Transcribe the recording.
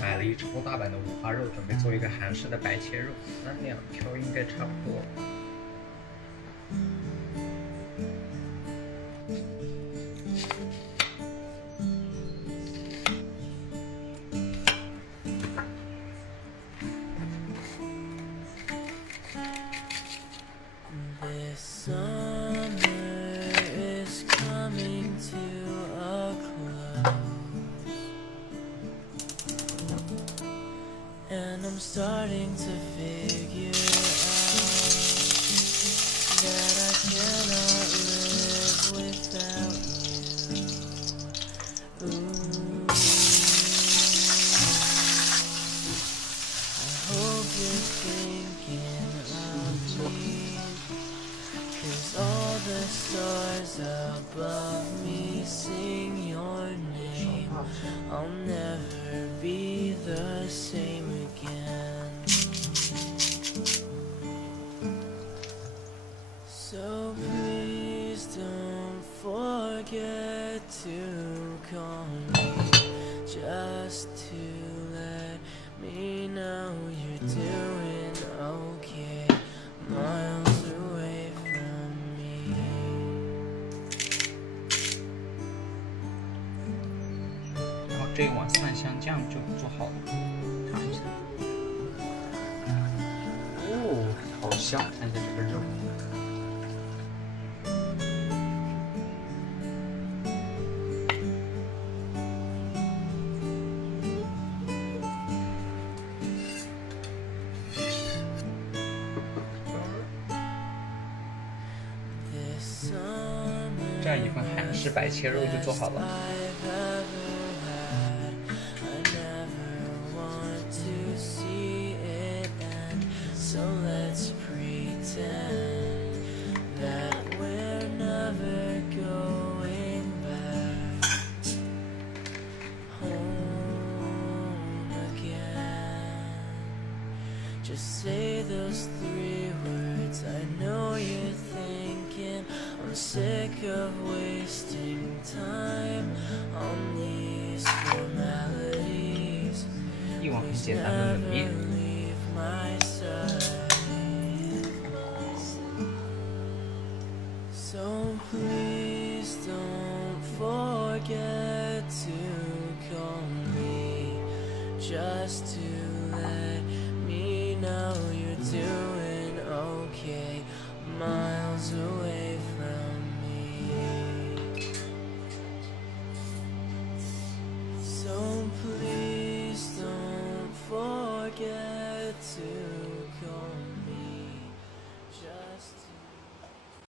买了一超大版的五花肉，准备做一个韩式的白切肉，那2条应该差不多。I'm starting to figure out that I cannot live without you. Ooh. I hope you're thinking of me, 'cause all the stars above me sing your name. I'll never be the same again. So please don't forget to call me, just to let me know you're doing okay, miles away from me. 然后这一碗蒜香酱就做好了，尝一下。哦，好香！看一下这个肉。这样一份韩式白切肉就做好了。So let's pretend that we're never going back home again. Just say those 3 words I know you're thinking. I'm sick of wasting time on these formalities. 一碗很简单的冷面。 So please don't forget to call me, just to let me know you're doing